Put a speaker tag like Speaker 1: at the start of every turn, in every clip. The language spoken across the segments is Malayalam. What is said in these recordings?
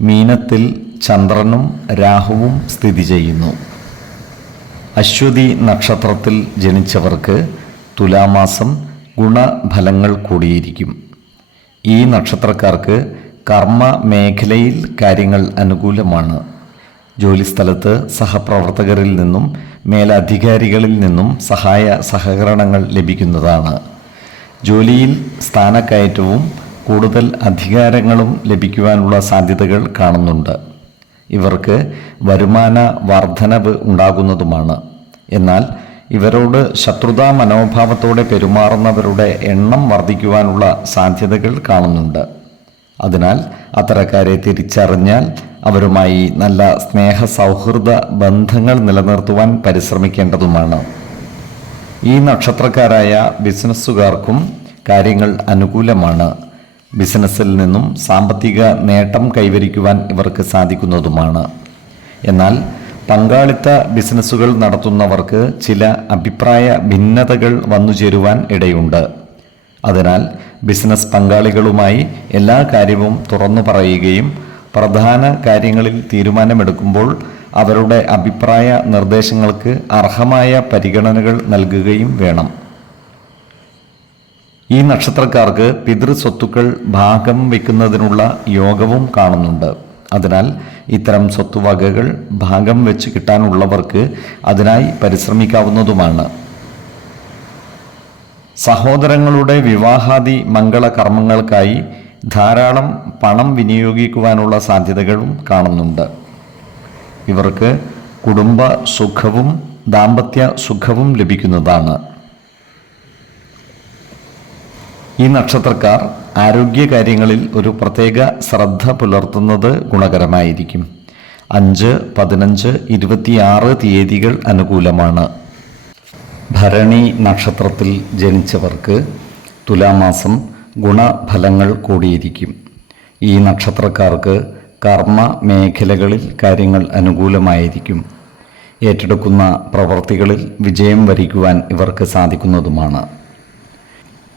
Speaker 1: മീനത്തിൽ ചന്ദ്രനും രാഹുവും സ്ഥിതി ചെയ്യുന്നു. അശ്വതി നക്ഷത്രത്തിൽ ജനിച്ചവർക്ക് തുലാമാസം ഗുണഫലങ്ങൾ കൂടിയിരിക്കും. ഈ നക്ഷത്രക്കാർക്ക് കർമ്മ മേഖലയിൽ കാര്യങ്ങൾ അനുകൂലമാണ്. ജോലിസ്ഥലത്ത് സഹപ്രവർത്തകരിൽ നിന്നും മേലധികാരികളിൽ നിന്നും സഹായ സഹകരണങ്ങൾ ലഭിക്കുന്നതാണ്. ജോലിയിൽ സ്ഥാനക്കയറ്റവും കൂടുതൽ അധികാരങ്ങളും ലഭിക്കുവാനുള്ള സാധ്യതകൾ കാണുന്നുണ്ട്. ഇവർക്ക് വരുമാന വർധനവ് ഉണ്ടാകുന്നതുമാണ്. എന്നാൽ ഇവരോട് ശത്രുതാ മനോഭാവത്തോടെ പെരുമാറുന്നവരുടെ എണ്ണം വർദ്ധിക്കുവാനുള്ള സാധ്യതകൾ കാണുന്നുണ്ട്. അതിനാൽ അത്തരക്കാരെ തിരിച്ചറിഞ്ഞാൽ അവരുമായി നല്ല സ്നേഹ സൗഹൃദ ബന്ധങ്ങൾ നിലനിർത്തുവാൻ പരിശ്രമിക്കേണ്ടതുമാണ്. ഈ നക്ഷത്രക്കാരായ ബിസിനസ്സുകാർക്കും കാര്യങ്ങൾ അനുകൂലമാണ്. ബിസിനസ്സിൽ നിന്നും സാമ്പത്തിക നേട്ടം കൈവരിക്കുവാൻ ഇവർക്ക് സാധിക്കുന്നതുമാണ്. എന്നാൽ പങ്കാളിത്ത ബിസിനസ്സുകൾ നടത്തുന്നവർക്ക് ചില അഭിപ്രായ ഭിന്നതകൾ വന്നുചേരുവാൻ ഇടയുണ്ട്. അതിനാൽ ബിസിനസ് പങ്കാളികളുമായി എല്ലാ കാര്യവും തുറന്നു പറയുകയും പ്രധാന കാര്യങ്ങളിൽ തീരുമാനമെടുക്കുമ്പോൾ അവരുടെ അഭിപ്രായ നിർദ്ദേശങ്ങൾക്ക് അർഹമായ പരിഗണനകൾ നൽകുകയും വേണം. ഈ നക്ഷത്രക്കാർക്ക് പിതൃസ്വത്തുക്കൾ ഭാഗം വയ്ക്കുന്നതിനുള്ള യോഗവും കാണുന്നുണ്ട്. അതിനാൽ ഇത്തരം സ്വത്തുവകകൾ ഭാഗം വെച്ച് കിട്ടാനുള്ളവർക്ക് അതിനായി പരിശ്രമിക്കാവുന്നതുമാണ്. സഹോദരങ്ങളുടെ വിവാഹാദി മംഗള കർമ്മങ്ങൾക്കായി ധാരാളം പണം വിനിയോഗിക്കുവാനുള്ള സാധ്യതകളും കാണുന്നുണ്ട്. ഇവർക്ക് കുടുംബ സുഖവും ദാമ്പത്യ സുഖവും ലഭിക്കുന്നതാണ്. ഈ നക്ഷത്രക്കാർ ആരോഗ്യകാര്യങ്ങളിൽ ഒരു പ്രത്യേക ശ്രദ്ധ പുലർത്തുന്നത് ഗുണകരമായിരിക്കും. അഞ്ച് പതിനഞ്ച് ഇരുപത്തിയാറ് തീയതികൾ അനുകൂലമാണ്. ഭരണി നക്ഷത്രത്തിൽ ജനിച്ചവർക്ക് തുലാമാസം ഗുണഫലങ്ങൾ കൂടിയിരിക്കും. ഈ നക്ഷത്രക്കാർക്ക് കർമ്മ മേഖലകളിൽ കാര്യങ്ങൾ അനുകൂലമായിരിക്കും. ഏറ്റെടുക്കുന്ന പ്രവർത്തികളിൽ വിജയം വരിക്കുവാൻ ഇവർക്ക് സാധിക്കുന്നതുമാണ്.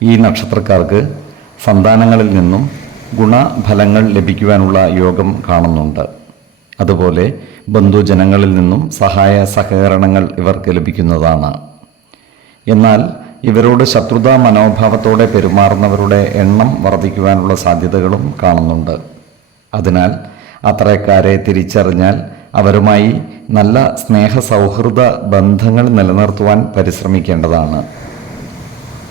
Speaker 1: ഈ നക്ഷത്രക്കാർക്ക് സന്താനങ്ങളിൽ നിന്നും ഗുണഫലങ്ങൾ ലഭിക്കുവാനുള്ള യോഗം കാണുന്നുണ്ട്. അതുപോലെ ബന്ധുജനങ്ങളിൽ നിന്നും സഹായ സഹകരണങ്ങൾ ഇവർക്ക് ലഭിക്കുന്നതാണ്. എന്നാൽ ഇവരോട് ശത്രുതാ മനോഭാവത്തോടെ പെരുമാറുന്നവരുടെ എണ്ണം വർദ്ധിക്കുവാനുള്ള സാധ്യതകളും കാണുന്നുണ്ട്. അതിനാൽ അത്രക്കാരെ തിരിച്ചറിഞ്ഞാൽ അവരുമായി നല്ല സ്നേഹ സൗഹൃദ ബന്ധങ്ങൾ നിലനിർത്തുവാൻ പരിശ്രമിക്കേണ്ടതാണ്.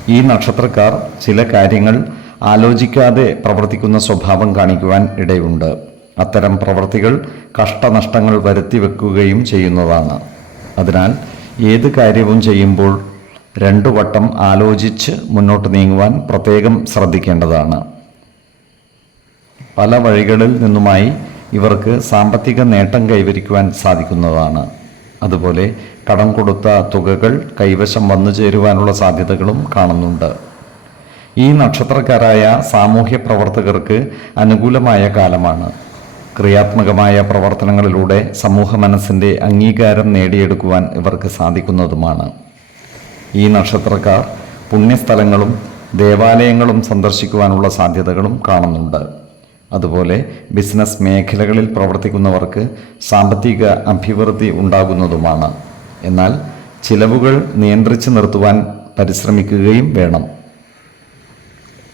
Speaker 1: ഈ നക്ഷത്രക്കാർ ചില കാര്യങ്ങൾ ആലോചിക്കാതെ പ്രവർത്തിക്കുന്ന സ്വഭാവം കാണിക്കുവാൻ ഇടയുണ്ട്. അത്തരം പ്രവൃത്തികൾ കഷ്ടനഷ്ടങ്ങൾ വരുത്തി വെക്കുകയും ചെയ്യുന്നതാണ്. അതിനാൽ ഏത് കാര്യവും ചെയ്യുമ്പോൾ രണ്ടു വട്ടം ആലോചിച്ച് മുന്നോട്ട് നീങ്ങുവാൻ പ്രത്യേകം ശ്രദ്ധിക്കേണ്ടതാണ്. പല വഴികളിൽ നിന്നുമായി ഇവർക്ക് സാമ്പത്തിക നേട്ടം കൈവരിക്കുവാൻ സാധിക്കുന്നതാണ്. അതുപോലെ കടം കൊടുത്ത തുകകൾ കൈവശം വന്നു ചേരുവാനുള്ള സാധ്യതകളും കാണുന്നുണ്ട്. ഈ നക്ഷത്രക്കാരായ സാമൂഹ്യ പ്രവർത്തകർക്ക് അനുകൂലമായ കാലമാണ്. ക്രിയാത്മകമായ പ്രവർത്തനങ്ങളിലൂടെ സമൂഹ മനസ്സിന്റെ അംഗീകാരം നേടിയെടുക്കുവാൻ ഇവർക്ക് സാധിക്കുന്നതുമാണ്. ഈ നക്ഷത്രക്കാർ പുണ്യസ്ഥലങ്ങളും ദേവാലയങ്ങളും സന്ദർശിക്കുവാനുള്ള സാധ്യതകളും കാണുന്നുണ്ട്. അതുപോലെ ബിസിനസ് മേഖലകളിൽ പ്രവർത്തിക്കുന്നവർക്ക് സാമ്പത്തിക അഭിവൃദ്ധി ഉണ്ടാകുന്നതുമാണ്. എന്നാൽ ചിലവുകൾ നിയന്ത്രിച്ചു നിർത്തുവാൻ പരിശ്രമിക്കുകയും വേണം.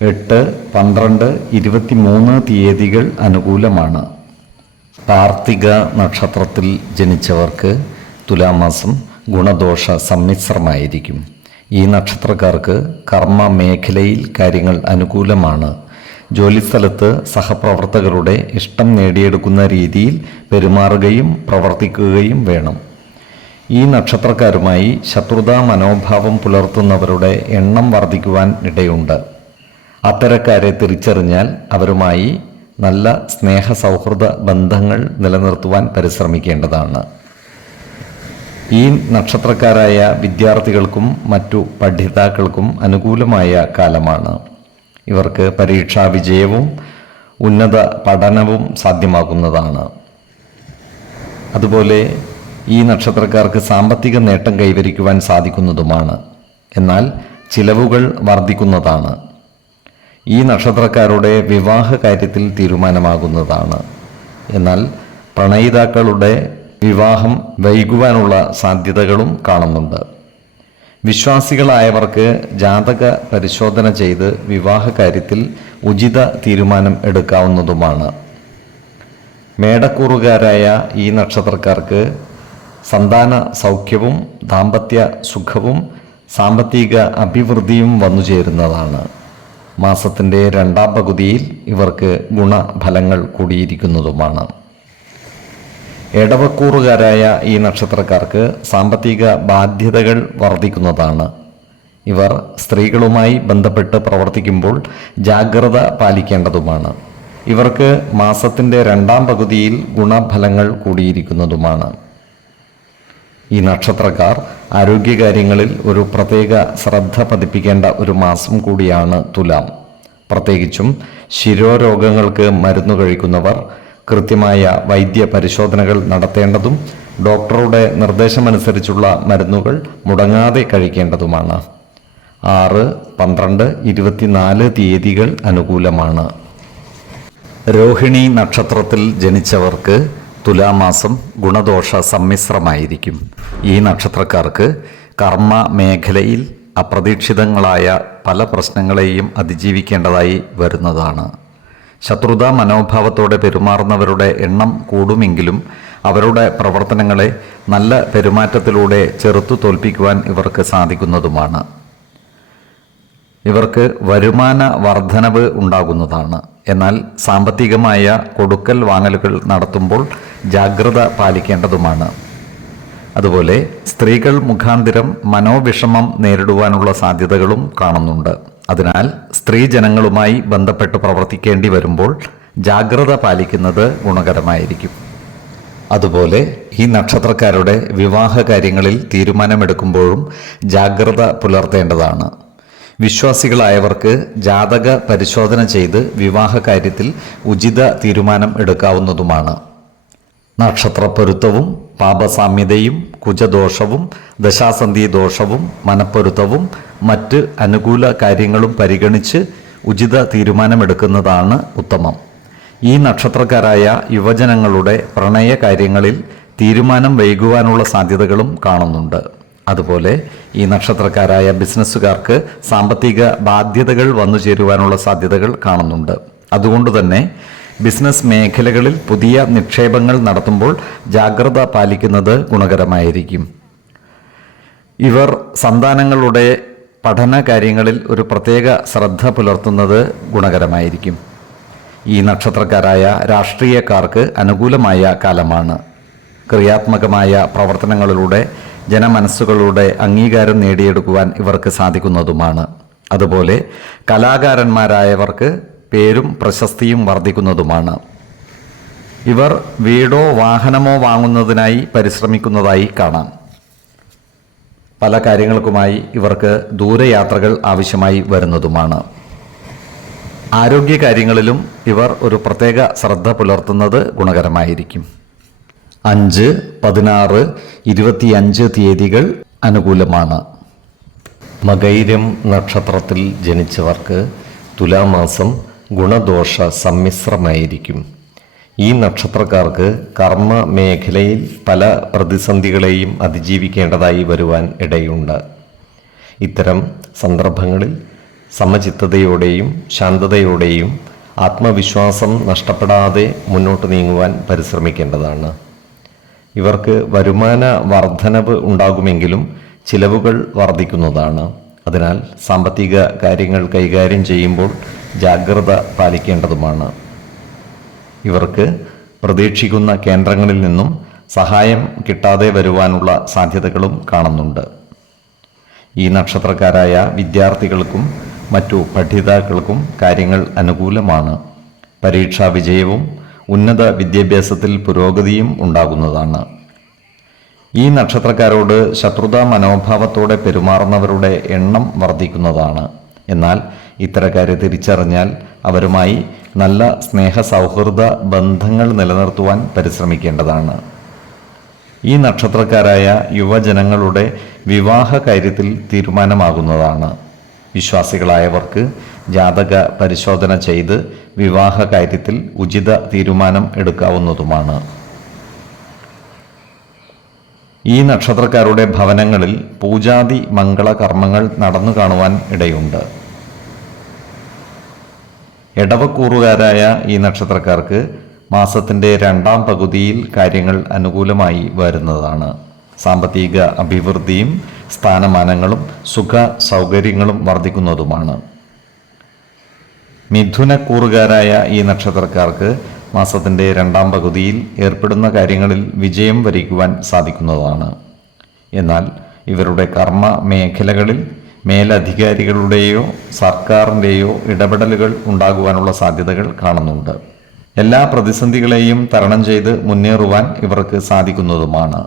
Speaker 1: എട്ട് പന്ത്രണ്ട് ഇരുപത്തിമൂന്ന് തീയതികൾ അനുകൂലമാണ്. കാർത്തിക നക്ഷത്രത്തിൽ ജനിച്ചവർക്ക് തുലാമാസം ഗുണദോഷ സമ്മിശ്രമായിരിക്കും. ഈ നക്ഷത്രക്കാർക്ക് കർമ്മ മേഖലയിൽ കാര്യങ്ങൾ അനുകൂലമാണ്. ജോലിസ്ഥലത്ത് സഹപ്രവർത്തകരുടെ ഇഷ്ടം നേടിയെടുക്കുന്ന രീതിയിൽ പെരുമാറുകയും പ്രവർത്തിക്കുകയും വേണം. ഈ നക്ഷത്രക്കാരുമായി ശത്രുതാ മനോഭാവം പുലർത്തുന്നവരുടെ എണ്ണം വർദ്ധിക്കുവാൻ ഇടയുണ്ട്. അത്തരക്കാരെ തിരിച്ചറിഞ്ഞാൽ അവരുമായി നല്ല സ്നേഹ സൗഹൃദ ബന്ധങ്ങൾ നിലനിർത്തുവാൻ പരിശ്രമിക്കേണ്ടതാണ്. ഈ നക്ഷത്രക്കാരായ വിദ്യാർത്ഥികൾക്കും മറ്റു പഠിതാക്കൾക്കും അനുകൂലമായ കാലമാണ്. ഇവർക്ക് പരീക്ഷാ വിജയവും ഉന്നത പഠനവും സാധ്യമാകുന്നതാണ്. അതുപോലെ ഈ നക്ഷത്രക്കാർക്ക് സാമ്പത്തിക നേട്ടം കൈവരിക്കുവാൻ സാധിക്കുന്നതുമാണ്. എന്നാൽ ചിലവുകൾ വർദ്ധിക്കുന്നതാണ്. ഈ നക്ഷത്രക്കാരുടെ വിവാഹ കാര്യത്തിൽ തീരുമാനമാകുന്നതാണ്. എന്നാൽ പ്രണയിതാക്കളുടെ വിവാഹം വൈകുവാനുള്ള സാധ്യതകളും കാണുന്നുണ്ട്. വിശ്വാസികളായവർക്ക് ജാതക പരിശോധന ചെയ്ത് വിവാഹ കാര്യത്തിൽ ഉചിത തീരുമാനം എടുക്കാവുന്നതുമാണ്. മേടക്കൂറുകാരായ ഈ നക്ഷത്രക്കാർക്ക് സന്താന സൗഖ്യവും ദാമ്പത്യ സുഖവും സാമ്പത്തിക അഭിവൃദ്ധിയും വന്നു ചേരുന്നതാണ്. മാസത്തിന്റെ രണ്ടാം പകുതിയിൽ ഇവർക്ക് ഗുണഫലങ്ങൾ കൂടിയിരിക്കുന്നതുമാണ്. ഇടവക്കൂറുകാരായ ഈ നക്ഷത്രക്കാർക്ക് സാമ്പത്തിക ബാധ്യതകൾ വർദ്ധിക്കുന്നതാണ്. ഇവർ സ്ത്രീകളുമായി ബന്ധപ്പെട്ട് പ്രവർത്തിക്കുമ്പോൾ ജാഗ്രത പാലിക്കേണ്ടതുമാണ്. ഇവർക്ക് മാസത്തിന്റെ രണ്ടാം പകുതിയിൽ ഗുണഫലങ്ങൾ കൂടിയിരിക്കുന്നതുമാണ്. ഈ നക്ഷത്രക്കാർ ആരോഗ്യകാര്യങ്ങളിൽ ഒരു പ്രത്യേക ശ്രദ്ധ പതിപ്പിക്കേണ്ട ഒരു മാസം കൂടിയാണ് തുലാം. പ്രത്യേകിച്ചും ശിരോരോഗങ്ങൾക്ക് മരുന്ന് കഴിക്കുന്നവർ കൃത്യമായ വൈദ്യ പരിശോധനകൾ നടത്തേണ്ടതും ഡോക്ടറുടെ നിർദ്ദേശമനുസരിച്ചുള്ള മരുന്നുകൾ മുടങ്ങാതെ കഴിക്കേണ്ടതുമാണ്. ആറ് പന്ത്രണ്ട് ഇരുപത്തിനാല് തീയതികൾ അനുകൂലമാണ്. രോഹിണി നക്ഷത്രത്തിൽ ജനിച്ചവർക്ക് തുലാമാസം ഗുണദോഷ സമ്മിശ്രമായിരിക്കും. ഈ നക്ഷത്രക്കാർക്ക് കർമ്മ മേഖലയിൽ അപ്രതീക്ഷിതങ്ങളായ പല പ്രശ്നങ്ങളെയും അതിജീവിക്കേണ്ടതായി വരുന്നതാണ്. ശത്രുതാ മനോഭാവത്തോടെ പെരുമാറുന്നവരുടെ എണ്ണം കൂടുമെങ്കിലും അവരുടെ പ്രവർത്തനങ്ങളെ നല്ല പെരുമാറ്റത്തിലൂടെ ചെറുത്തു തോൽപ്പിക്കുവാൻ ഇവർക്ക് സാധിക്കുന്നതുമാണ്. ഇവർക്ക് വരുമാന വർധനവ് ഉണ്ടാകുന്നതാണ്. എന്നാൽ സാമ്പത്തികമായ കൊടുക്കൽ വാങ്ങലുകൾ നടത്തുമ്പോൾ ജാഗ്രത പാലിക്കേണ്ടതുമാണ്. അതുപോലെ സ്ത്രീകൾ മുഖാന്തിരം മനോവിഷമം നേരിടുവാനുള്ള സാധ്യതകളും കാണുന്നുണ്ട്. അതിനാൽ സ്ത്രീജനങ്ങളുമായി ബന്ധപ്പെട്ട് പ്രവർത്തിക്കേണ്ടി വരുമ്പോൾ ജാഗ്രത പാലിക്കുന്നത് ഗുണകരമായിരിക്കും. അതുപോലെ ഈ നക്ഷത്രക്കാരുടെ വിവാഹ കാര്യങ്ങളിൽ തീരുമാനമെടുക്കുമ്പോഴും ജാഗ്രത പുലർത്തേണ്ടതാണ്. വിശ്വാസികളായവർക്ക് ജാതക പരിശോധന ചെയ്ത് വിവാഹ കാര്യത്തിൽ ഉചിത തീരുമാനം എടുക്കാവുന്നതുമാണ്. നക്ഷത്രപ്പൊരുത്തവും പാപസാമ്യതയും കുജദോഷവും ദശാസന്ധി ദോഷവും മനപ്പൊരുത്തവും മറ്റ് അനുകൂല കാര്യങ്ങളും പരിഗണിച്ച് ഉചിത തീരുമാനമെടുക്കുന്നതാണ് ഉത്തമം. ഈ നക്ഷത്രക്കാരായ യുവജനങ്ങളുടെ പ്രണയ കാര്യങ്ങളിൽ തീരുമാനം വൈകുവാനുള്ള സാധ്യതകളും കാണുന്നുണ്ട്. അതുപോലെ ഈ നക്ഷത്രക്കാരായ ബിസിനസ്സുകാർക്ക് സാമ്പത്തിക ബാധ്യതകൾ വന്നു ചേരുവാനുള്ള സാധ്യതകൾ കാണുന്നുണ്ട്. അതുകൊണ്ട് തന്നെ ബിസിനസ് മേഖലകളിൽ പുതിയ നിക്ഷേപങ്ങൾ നടത്തുമ്പോൾ ജാഗ്രത പാലിക്കുന്നത് ഗുണകരമായിരിക്കും. ഇവർ സന്താനങ്ങളുടെ പഠന കാര്യങ്ങളിൽ ഒരു പ്രത്യേക ശ്രദ്ധ പുലർത്തുന്നത് ഗുണകരമായിരിക്കും. ഈ നക്ഷത്രക്കാരായ രാഷ്ട്രീയക്കാർക്ക് അനുകൂലമായ കാലമാണ്. ക്രിയാത്മകമായ പ്രവർത്തനങ്ങളിലൂടെ ജനമനസ്സുകളുടെ അംഗീകാരം നേടിയെടുക്കുവാൻ ഇവർക്ക് സാധിക്കുന്നതുമാണ്. അതുപോലെ കലാകാരന്മാരായവർക്ക് പേരും പ്രശസ്തിയും വർദ്ധിക്കുന്നതുമാണ്. ഇവർ വീടോ വാഹനമോ വാങ്ങുന്നതിനായി പരിശ്രമിക്കുന്നതായി കാണാം. പല കാര്യങ്ങൾക്കുമായി ഇവർക്ക് ദൂരയാത്രകൾ ആവശ്യമായി വരുന്നതുമാണ്. ആരോഗ്യ കാര്യങ്ങളിലും ഇവർ ഒരു പ്രത്യേക ശ്രദ്ധ പുലർത്തുന്നത് ഗുണകരമായിരിക്കും. അഞ്ച് പതിനാറ് ഇരുപത്തിയഞ്ച് തീയതികൾ അനുകൂലമാണ്. മകൈരം നക്ഷത്രത്തിൽ ജനിച്ചവർക്ക് തുലാമാസം ഗുണദോഷ സമ്മിശ്രമായിരിക്കും. ഈ നക്ഷത്രക്കാർക്ക് കർമ്മ മേഖലയിൽ പല പ്രതിസന്ധികളെയും അതിജീവിക്കേണ്ടതായി വരുവാൻ ഇടയുണ്ട്. ഇത്തരം സന്ദർഭങ്ങളിൽ സമചിത്തതയോടെയും ശാന്തതയോടെയും ആത്മവിശ്വാസം നഷ്ടപ്പെടാതെ മുന്നോട്ട് നീങ്ങുവാൻ പരിശ്രമിക്കേണ്ടതാണ്. ഇവർക്ക് വരുമാന വർധനവ് ഉണ്ടാകുമെങ്കിലും ചിലവുകൾ വർദ്ധിക്കുന്നതാണ് അതിനാൽ സാമ്പത്തിക കാര്യങ്ങൾ കൈകാര്യം ചെയ്യുമ്പോൾ ജാഗ്രത പാലിക്കേണ്ടതുമാണ്. ഇവർക്ക് പ്രതീക്ഷിക്കുന്ന കേന്ദ്രങ്ങളിൽ നിന്നും സഹായം കിട്ടാതെ വരുവാനുള്ള സാധ്യതകളും കാണുന്നുണ്ട്. ഈ നക്ഷത്രക്കാരായ വിദ്യാർത്ഥികൾക്കും മറ്റു പഠിതാക്കൾക്കും കാര്യങ്ങൾ അനുകൂലമാണ്. പരീക്ഷാ വിജയവും ഉന്നത വിദ്യാഭ്യാസത്തിൽ പുരോഗതിയും ഉണ്ടാകുന്നതാണ്. ഈ നക്ഷത്രക്കാരോട് ശത്രുതാ മനോഭാവത്തോടെ പെരുമാറുന്നവരുടെ എണ്ണം വർദ്ധിക്കുന്നതാണ്. എന്നാൽ ഇത്തരക്കാരെ തിരിച്ചറിഞ്ഞാൽ അവരുമായി നല്ല സ്നേഹ സൗഹൃദ ബന്ധങ്ങൾ നിലനിർത്തുവാൻ പരിശ്രമിക്കേണ്ടതാണ്. ഈ നക്ഷത്രക്കാരായ യുവജനങ്ങളുടെ വിവാഹ കാര്യത്തിൽ തീരുമാനമാകുന്നതാണ്. വിശ്വാസികളായവർക്ക് ജാതക പരിശോധന ചെയ്ത് വിവാഹ കാര്യത്തിൽ ഉചിത തീരുമാനം എടുക്കാവുന്നതുമാണ്. ഈ നക്ഷത്രക്കാരുടെ ഭവനങ്ങളിൽ പൂജാതി മംഗളകർമ്മങ്ങൾ നടന്നു കാണുവാൻ ഇടയുണ്ട്. എടവക്കൂറുകാരായ ഈ നക്ഷത്രക്കാർക്ക് മാസത്തിന്റെ രണ്ടാം പകുതിയിൽ കാര്യങ്ങൾ അനുകൂലമായി വരുന്നതാണ്. സാമ്പത്തിക അഭിവൃദ്ധിയും സ്ഥാനമാനങ്ങളും സുഖ സൗകര്യങ്ങളും വർദ്ധിക്കുന്നതുമാണ്. മിഥുനക്കൂറുകാരായ ഈ നക്ഷത്രക്കാർക്ക് മാസത്തിന്റെ രണ്ടാം പകുതിയിൽ ഏർപ്പെടുന്ന കാര്യങ്ങളിൽ വിജയം വരിക്കുവാൻ സാധിക്കുന്നതാണ്. എന്നാൽ ഇവരുടെ കർമ്മ മേഖലകളിൽ മേലധികാരികളുടെയോ സർക്കാരിന്റെയോ ഇടപെടലുകൾ ഉണ്ടാകുവാനുള്ള സാധ്യതകൾ കാണുന്നുണ്ട്. എല്ലാ പ്രതിസന്ധികളെയും തരണം ചെയ്ത് മുന്നേറുവാൻ ഇവർക്ക് സാധിക്കുന്നതുമാണ്.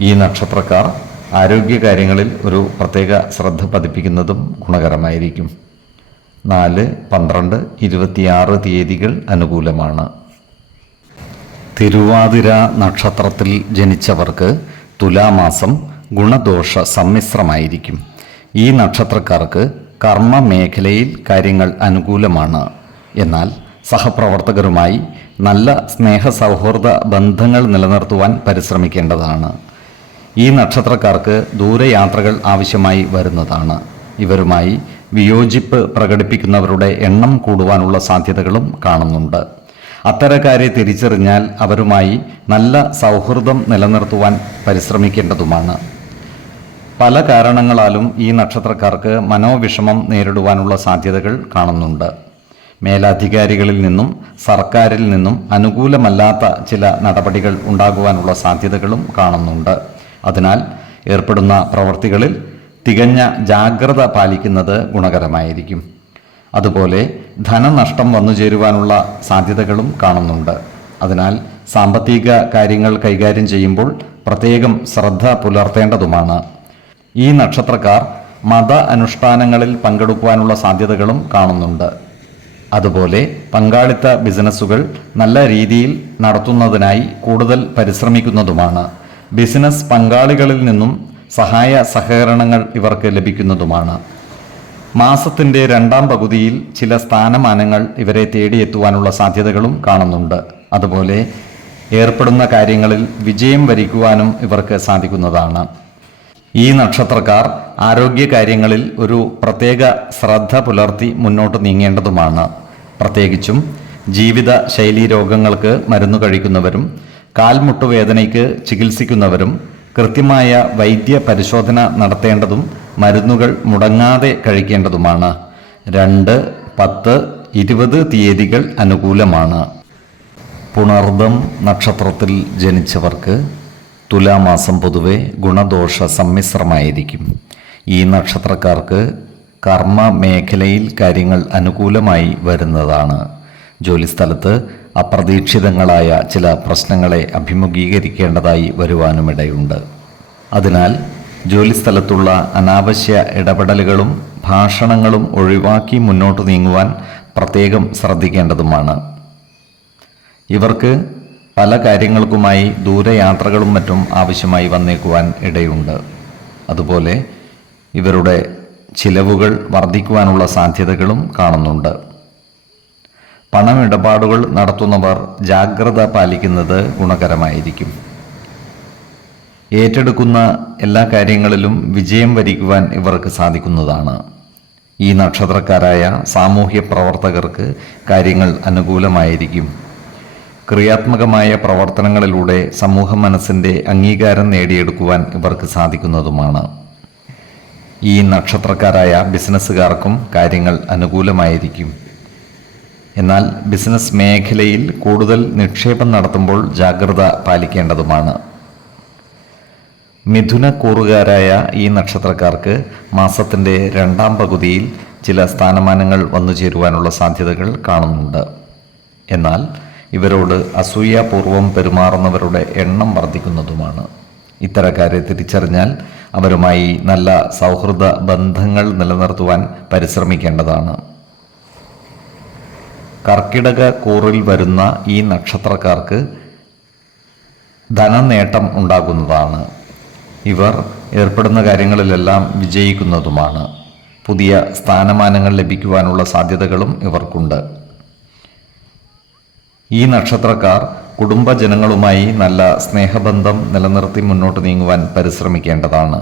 Speaker 1: ഈ നക്ഷത്രക്കാർ ആരോഗ്യകാര്യങ്ങളിൽ ഒരു പ്രത്യേക ശ്രദ്ധ പതിപ്പിക്കുന്നതും ഗുണകരമായിരിക്കും. നാല് പന്ത്രണ്ട് ഇരുപത്തിയാറ് തീയതികൾ അനുകൂലമാണ്. തിരുവാതിര നക്ഷത്രത്തിൽ ജനിച്ചവർക്ക് തുലാമാസം ഗുണദോഷ സമ്മിശ്രമായിരിക്കും. ഈ നക്ഷത്രക്കാർക്ക് കർമ്മ മേഖലയിൽ കാര്യങ്ങൾ അനുകൂലമാണ്. എന്നാൽ സഹപ്രവർത്തകരുമായി നല്ല സ്നേഹ സൗഹൃദ ബന്ധങ്ങൾ നിലനിർത്തുവാൻ പരിശ്രമിക്കേണ്ടതാണ്. ഈ നക്ഷത്രക്കാർക്ക് ദൂരയാത്രകൾ ആവശ്യമായി വരുന്നതാണ്. ഇവരുമായി വിയോജിപ്പ് പ്രകടിപ്പിക്കുന്നവരുടെ എണ്ണം കൂടുവാനുള്ള സാധ്യതകളും കാണുന്നുണ്ട്. അത്തരക്കാരെ തിരിച്ചറിഞ്ഞാൽ അവരുമായി നല്ല സൗഹൃദം നിലനിർത്തുവാൻ പരിശ്രമിക്കേണ്ടതുമാണ്. പല കാരണങ്ങളാലും ഈ നക്ഷത്രക്കാർക്ക് മനോവിഷമം നേരിടുവാനുള്ള സാധ്യതകൾ കാണുന്നുണ്ട്. മേലധികാരികളിൽ നിന്നും സർക്കാരിൽ നിന്നും അനുകൂലമല്ലാത്ത ചില നടപടികൾ ഉണ്ടാകുവാനുള്ള സാധ്യതകളും കാണുന്നുണ്ട്. അതിനാൽ ഏർപ്പെടുന്ന പ്രവർത്തികളിൽ തികഞ്ഞ ജാഗ്രത പാലിക്കുന്നത് ഗുണകരമായിരിക്കും. അതുപോലെ ധനനഷ്ടം വന്നു ചേരുവാനുള്ള സാധ്യതകളും കാണുന്നുണ്ട്. അതിനാൽ സാമ്പത്തിക കാര്യങ്ങൾ കൈകാര്യം ചെയ്യുമ്പോൾ പ്രത്യേകം ശ്രദ്ധ പുലർത്തേണ്ടതുമാണ്. ഈ നക്ഷത്രക്കാർ മത അനുഷ്ഠാനങ്ങളിൽ പങ്കെടുക്കുവാനുള്ള സാധ്യതകളും കാണുന്നുണ്ട്. അതുപോലെ പങ്കാളിത്ത ബിസിനസ്സുകൾ നല്ല രീതിയിൽ നടത്തുന്നതിനായി കൂടുതൽ പരിശ്രമിക്കുന്നതുമാണ്. ബിസിനസ് പങ്കാളികളിൽ നിന്നും സഹായ സഹകരണങ്ങൾ ഇവർക്ക് ലഭിക്കുന്നതുമാണ്. മാസത്തിന്റെ രണ്ടാം പകുതിയിൽ ചില സ്ഥാനമാനങ്ങൾ ഇവരെ തേടിയെത്തുവാനുള്ള സാധ്യതകളും കാണുന്നുണ്ട്. അതുപോലെ ഏർപ്പെടുന്ന കാര്യങ്ങളിൽ വിജയം വരിക്കുവാനും ഇവർക്ക് സാധിക്കുന്നതാണ്. ഈ നക്ഷത്രക്കാർ ആരോഗ്യ കാര്യങ്ങളിൽ ഒരു പ്രത്യേക ശ്രദ്ധ പുലർത്തി മുന്നോട്ട് നീങ്ങേണ്ടതുമാണ്. പ്രത്യേകിച്ചും ജീവിത ശൈലീ രോഗങ്ങൾക്ക് മരുന്ന് കഴിക്കുന്നവരും കാൽമുട്ടുവേദനയ്ക്ക് ചികിത്സിക്കുന്നവരും കൃത്യമായ വൈദ്യ പരിശോധന നടത്തേണ്ടതും മരുന്നുകൾ മുടങ്ങാതെ കഴിക്കേണ്ടതുമാണ്. രണ്ട് പത്ത് ഇരുപത് തീയതികൾ അനുകൂലമാണ്. പുണർദം നക്ഷത്രത്തിൽ ജനിച്ചവർക്ക് തുലാമാസം പൊതുവെ ഗുണദോഷ സമ്മിശ്രമായിരിക്കും. ഈ നക്ഷത്രക്കാർക്ക് കർമ്മ മേഖലയിൽ കാര്യങ്ങൾ അനുകൂലമായി വരുന്നതാണ്. ജോലിസ്ഥലത്ത് അപ്രതീക്ഷിതങ്ങളായ ചില പ്രശ്നങ്ങളെ അഭിമുഖീകരിക്കേണ്ടതായി വരുവാനുമിടയുണ്ട്. അതിനാൽ ജോലിസ്ഥലത്തുള്ള അനാവശ്യ ഇടപെടലുകളും ഭാഷണങ്ങളും ഒഴിവാക്കി മുന്നോട്ട് നീങ്ങുവാൻ പ്രത്യേകം ശ്രദ്ധിക്കേണ്ടതുമാണ്. ഇവർക്ക് പല കാര്യങ്ങൾക്കുമായി ദൂരയാത്രകളും മറ്റും ആവശ്യമായി വന്നേക്കുവാൻ ഇടയുണ്ട്. അതുപോലെ ഇവരുടെ ചിലവുകൾ വർദ്ധിക്കുവാനുള്ള സാധ്യതകളും കാണുന്നുണ്ട്. പണമിടപാടുകൾ നടത്തുന്നവർ ജാഗ്രത പാലിക്കുന്നത് ഗുണകരമായിരിക്കും. ഏറ്റെടുക്കുന്ന എല്ലാ കാര്യങ്ങളിലും വിജയം വരിക്കുവാൻ ഇവർക്ക് സാധിക്കുന്നതാണ്. ഈ നക്ഷത്രക്കാരായ സാമൂഹ്യ പ്രവർത്തകർക്ക് കാര്യങ്ങൾ അനുകൂലമായിരിക്കും. ക്രിയാത്മകമായ പ്രവർത്തനങ്ങളിലൂടെ സമൂഹ മനസ്സിന്റെ അംഗീകാരം നേടിയെടുക്കുവാൻ ഇവർക്ക് സാധിക്കുന്നതുമാണ്. ഈ നക്ഷത്രക്കാരായ ബിസിനസ്സുകാർക്കും കാര്യങ്ങൾ അനുകൂലമായിരിക്കും. എന്നാൽ ബിസിനസ് മേഖലയിൽ കൂടുതൽ നിക്ഷേപം നടത്തുമ്പോൾ ജാഗ്രത പാലിക്കേണ്ടതുമാണ്. മിഥുന കൂറുകാരായ ഈ നക്ഷത്രക്കാർക്ക് മാസത്തിന്റെ രണ്ടാം പകുതിയിൽ ചില സ്ഥാനമാനങ്ങൾ വന്നു ചേരുവാനുള്ള സാധ്യതകൾ കാണുന്നുണ്ട്. എന്നാൽ ഇവരോട് അസൂയാപൂർവം പെരുമാറുന്നവരുടെ എണ്ണം വർദ്ധിക്കുന്നതുമാണ്. ഇത്തരക്കാരെ തിരിച്ചറിഞ്ഞാൽ അവരുമായി നല്ല സൗഹൃദ ബന്ധങ്ങൾ നിലനിർത്തുവാൻ പരിശ്രമിക്കേണ്ടതാണ്. കർക്കിടക കൂറിൽ വരുന്ന ഈ നക്ഷത്രക്കാർക്ക് ധനനേട്ടം ഉണ്ടാകുന്നതാണ്. ഇവർ ഏർപ്പെടുന്ന കാര്യങ്ങളിലെല്ലാം വിജയിക്കുന്നതുമാണ്. പുതിയ സ്ഥാനമാനങ്ങൾ ലഭിക്കുവാനുള്ള സാധ്യതകളും ഇവർക്കുണ്ട്. ഈ നക്ഷത്രക്കാർ കുടുംബജനങ്ങളുമായി നല്ല സ്നേഹബന്ധം നിലനിർത്തി മുന്നോട്ട് നീങ്ങുവാൻ പരിശ്രമിക്കേണ്ടതാണ്.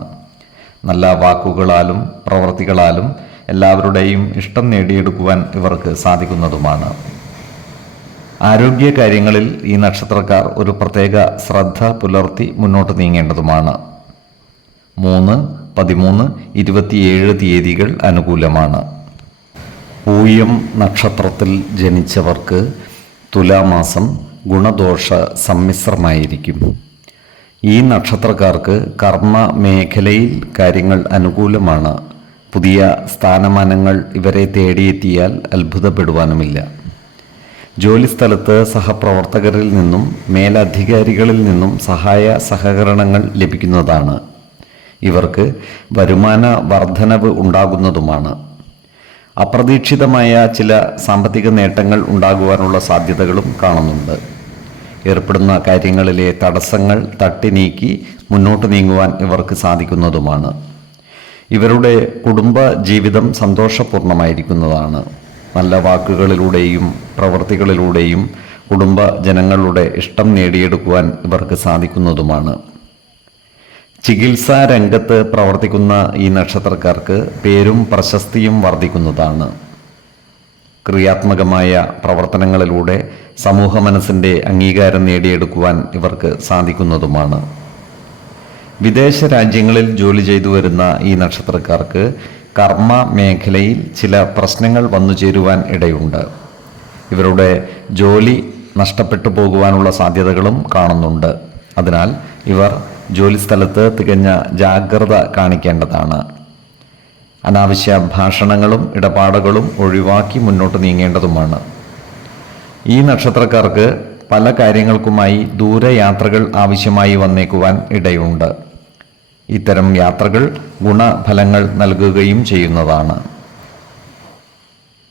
Speaker 1: നല്ല വാക്കുകളാലും പ്രവൃത്തികളാലും എല്ലാവരുടെയും ഇഷ്ടം നേടിയെടുക്കുവാൻ ഇവർക്ക് സാധിക്കുന്നതുമാണ്. ആരോഗ്യ കാര്യങ്ങളിൽ ഈ നക്ഷത്രക്കാർ ഒരു പ്രത്യേക ശ്രദ്ധ പുലർത്തി മുന്നോട്ട് നീങ്ങേണ്ടതുമാണ്. മൂന്ന് പതിമൂന്ന് ഇരുപത്തിയേഴ് തീയതികൾ അനുകൂലമാണ്. പൂയം നക്ഷത്രത്തിൽ ജനിച്ചവർക്ക് തുലാമാസം ഗുണദോഷ സമ്മിശ്രമായിരിക്കും. ഈ നക്ഷത്രക്കാർക്ക് കർമ്മ മേഖലയിൽ കാര്യങ്ങൾ അനുകൂലമാണ്. പുതിയ സ്ഥാനമാനങ്ങൾ ഇവരെ തേടിയെത്തിയാൽ അത്ഭുതപ്പെടുവാനുമില്ല. ജോലിസ്ഥലത്ത് സഹപ്രവർത്തകരിൽ നിന്നും മേലധികാരികളിൽ നിന്നും സഹായ സഹകരണങ്ങൾ ലഭിക്കുന്നതാണ്. ഇവർക്ക് വരുമാന വർധനവ് ഉണ്ടാകുന്നതുമാണ്. അപ്രതീക്ഷിതമായ ചില സാമ്പത്തിക നേട്ടങ്ങൾ ഉണ്ടാകുവാനുള്ള സാധ്യതകളും കാണുന്നുണ്ട്. ഏർപ്പെടുന്ന കാര്യങ്ങളിലെ തടസ്സങ്ങൾ തട്ടി നീക്കി മുന്നോട്ട് നീങ്ങുവാൻ ഇവർക്ക് സാധിക്കുന്നതുമാണ്. ഇവരുടെ കുടുംബ ജീവിതം സന്തോഷപൂർണമായിരിക്കുന്നതാണ് നല്ല വാക്കുകളിലൂടെയും പ്രവൃത്തികളിലൂടെയും കുടുംബ ജനങ്ങളുടെ ഇഷ്ടം നേടിയെടുക്കുവാൻ ഇവർക്ക് സാധിക്കുന്നതുമാണ്. ചികിത്സാ രംഗത്ത് പ്രവർത്തിക്കുന്ന ഈ നക്ഷത്രക്കാർക്ക് പേരും പ്രശസ്തിയും വർദ്ധിക്കുന്നതാണ്. ക്രിയാത്മകമായ പ്രവർത്തനങ്ങളിലൂടെ സമൂഹ മനസ്സിന്റെ അംഗീകാരം നേടിയെടുക്കുവാൻ ഇവർക്ക് സാധിക്കുന്നതുമാണ്. വിദേശ രാജ്യങ്ങളിൽ ജോലി ചെയ്തു വരുന്ന ഈ നക്ഷത്രക്കാർക്ക് കർമ്മ മേഖലയിൽ ചില പ്രശ്നങ്ങൾ വന്നു ചേരുവാൻ ഇടയുണ്ട്. ഇവരുടെ ജോലി നഷ്ടപ്പെട്ടു പോകുവാനുള്ള സാധ്യതകളും കാണുന്നുണ്ട്. അതിനാൽ ഇവർ ജോലിസ്ഥലത്ത് തികഞ്ഞ ജാഗ്രത കാണിക്കേണ്ടതാണ്. അനാവശ്യ ഭാഷണങ്ങളും ഇടപാടുകളും ഒഴിവാക്കി മുന്നോട്ട് നീങ്ങേണ്ടതുമാണ്. ഈ നക്ഷത്രക്കാർക്ക് പല കാര്യങ്ങൾക്കുമായി ദൂരയാത്രകൾ ആവശ്യമായി വന്നേക്കുവാൻ ഇടയുണ്ട്. ഇത്തരം യാത്രകൾ ഗുണഫലങ്ങൾ നൽകുകയും ചെയ്യുന്നതാണ്.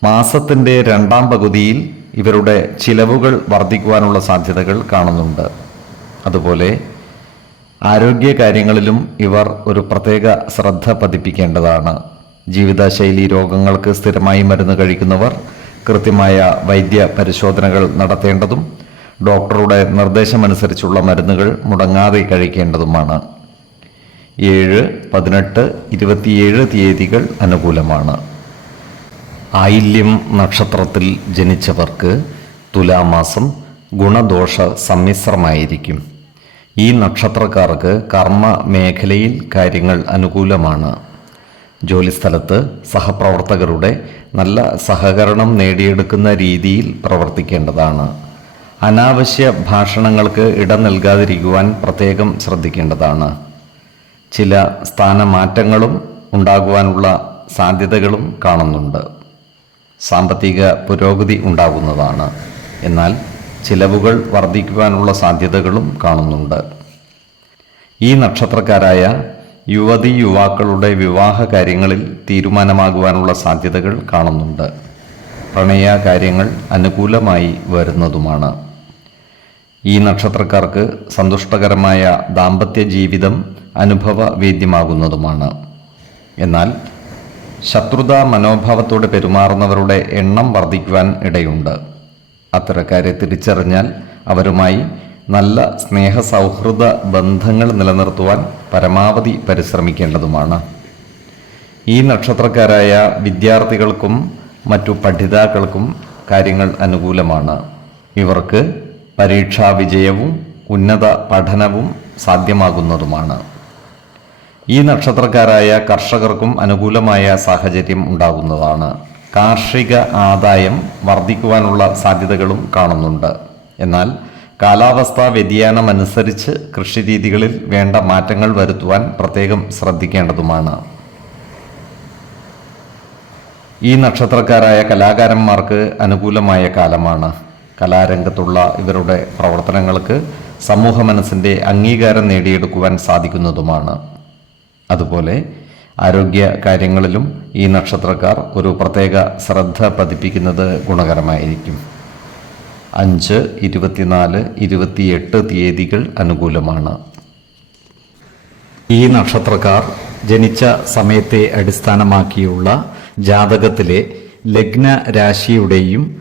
Speaker 1: മാസത്തിന്റെ രണ്ടാം പകുതിയിൽ ഇവരുടെ ചിലവുകൾ വർദ്ധിക്കുവാനുള്ള സാധ്യതകൾ കാണുന്നുണ്ട്. അതുപോലെ ആരോഗ്യ കാര്യങ്ങളിലും ഇവർ ഒരു പ്രത്യേക ശ്രദ്ധ പതിപ്പിക്കേണ്ടതാണ്. ജീവിതശൈലി രോഗങ്ങൾക്ക് സ്ഥിരമായി മരുന്ന് കഴിക്കുന്നവർ കൃത്യമായ വൈദ്യ പരിശോധനകൾ നടത്തേണ്ടതും ഡോക്ടറുടെ നിർദ്ദേശമനുസരിച്ചുള്ള മരുന്നുകൾ മുടങ്ങാതെ കഴിക്കേണ്ടതുമാണ്. ഏഴ് പതിനെട്ട് ഇരുപത്തിയേഴ് തീയതികൾ അനുകൂലമാണ്. ആയില്യം നക്ഷത്രത്തിൽ ജനിച്ചവർക്ക് തുലാമാസം ഗുണദോഷ സമ്മിശ്രമായിരിക്കും. ഈ നക്ഷത്രക്കാർക്ക് കർമ്മ മേഖലയിൽ കാര്യങ്ങൾ അനുകൂലമാണ്. ജോലിസ്ഥലത്ത് സഹപ്രവർത്തകരുടെ നല്ല സഹകരണം നേടിയെടുക്കുന്ന രീതിയിൽ പ്രവർത്തിക്കേണ്ടതാണ്. അനാവശ്യ ഭാഷണങ്ങൾക്ക് ഇടം നൽകാതിരിക്കുവാൻ പ്രത്യേകം ശ്രദ്ധിക്കേണ്ടതാണ്. ചില സ്ഥാനമാറ്റങ്ങളും ഉണ്ടാകുവാനുള്ള സാധ്യതകളും കാണുന്നുണ്ട്. സാമ്പത്തിക പുരോഗതി ഉണ്ടാകുന്നതാണ്. എന്നാൽ ചിലവുകൾ വർദ്ധിക്കുവാനുള്ള സാധ്യതകളും കാണുന്നുണ്ട്. ഈ നക്ഷത്രക്കാരായ യുവതി യുവാക്കളുടെ വിവാഹ കാര്യങ്ങളിൽ തീരുമാനമാകുവാനുള്ള സാധ്യതകൾ കാണുന്നുണ്ട്. പ്രണയ കാര്യങ്ങൾ അനുകൂലമായി വരുന്നതുമാണ്. ഈ നക്ഷത്രക്കാർക്ക് സന്തുഷ്ടകരമായ ദാമ്പത്യ ജീവിതം അനുഭവവേദ്യമാകുന്നതുമാണ്. എന്നാൽ ശത്രുതാ മനോഭാവത്തോടെ പെരുമാറുന്നവരുടെ എണ്ണം വർദ്ധിക്കുവാൻ ഇടയുണ്ട്. അത്തരക്കാരെ തിരിച്ചറിഞ്ഞാൽ അവരുമായി നല്ല സ്നേഹ സൗഹൃദ ബന്ധങ്ങൾ നിലനിർത്തുവാൻ പരമാവധി പരിശ്രമിക്കേണ്ടതുമാണ്. ഈ നക്ഷത്രക്കാരായ വിദ്യാർത്ഥികൾക്കും മറ്റു പഠിതാക്കൾക്കും കാര്യങ്ങൾ അനുകൂലമാണ്. ഇവർക്ക് പരീക്ഷാ വിജയവും ഉന്നത പഠനവും സാധ്യമാകുന്നതുമാണ്. ഈ നക്ഷത്രക്കാരായ കർഷകർക്കും അനുകൂലമായ സാഹചര്യം ഉണ്ടാകുന്നതാണ്. കാർഷിക ആദായം വർദ്ധിക്കുവാനുള്ള സാധ്യതകളും കാണുന്നുണ്ട്. എന്നാൽ കാലാവസ്ഥാ വ്യതിയാനം അനുസരിച്ച് കൃഷിരീതികളിൽ വേണ്ട മാറ്റങ്ങൾ വരുത്തുവാൻ പ്രത്യേകം ശ്രദ്ധിക്കേണ്ടതുമാണ്. ഈ നക്ഷത്രക്കാരായ കലാകാരന്മാർക്ക് അനുകൂലമായ കാലമാണ്. കലാരംഗത്തുള്ള ഇവരുടെ പ്രവർത്തനങ്ങൾക്ക് സമൂഹ മനസ്സിന്റെ അംഗീകാരം നേടിയെടുക്കുവാൻ സാധിക്കുന്നതുമാണ്. അതുപോലെ ആരോഗ്യ കാര്യങ്ങളിലും ഈ നക്ഷത്രക്കാർ ഒരു പ്രത്യേക ശ്രദ്ധ പതിപ്പിക്കുന്നത് ഗുണകരമായിരിക്കും. അഞ്ച് ഇരുപത്തിനാല് ഇരുപത്തിയെട്ട് തീയതികൾ അനുകൂലമാണ്.
Speaker 2: ഈ നക്ഷത്രക്കാർ ജനിച്ച സമയത്തെ അടിസ്ഥാനമാക്കിയുള്ള ജാതകത്തിലെ ലഗ്ന രാശിയുടെയും